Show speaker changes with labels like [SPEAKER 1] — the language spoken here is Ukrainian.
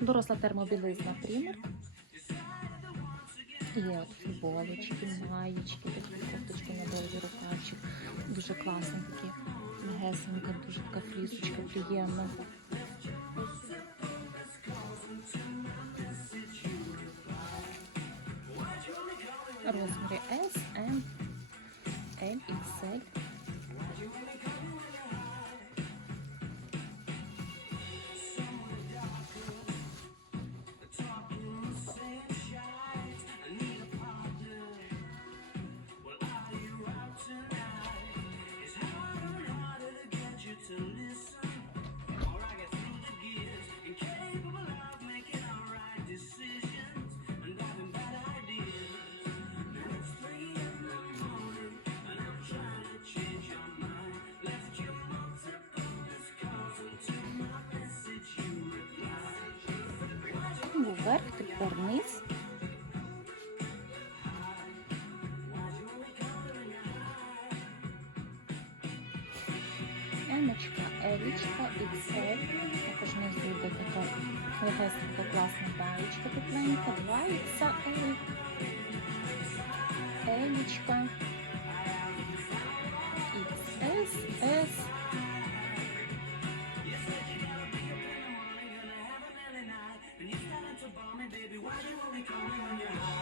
[SPEAKER 1] Доросла термобілизна пример. Є от футболочки, маєчки, такі кофточки на довгі рукавчик. Дуже класні такі. Легесенька, дуже така флісочка, приємна. Розміри S, M, Був верх, тепер низ. Емочка, елічка, XL. Також внизу йде така легесенька класна баєчка тепленька, 2 XL. Елічка. It's a baby. Why do you only call me when you're home?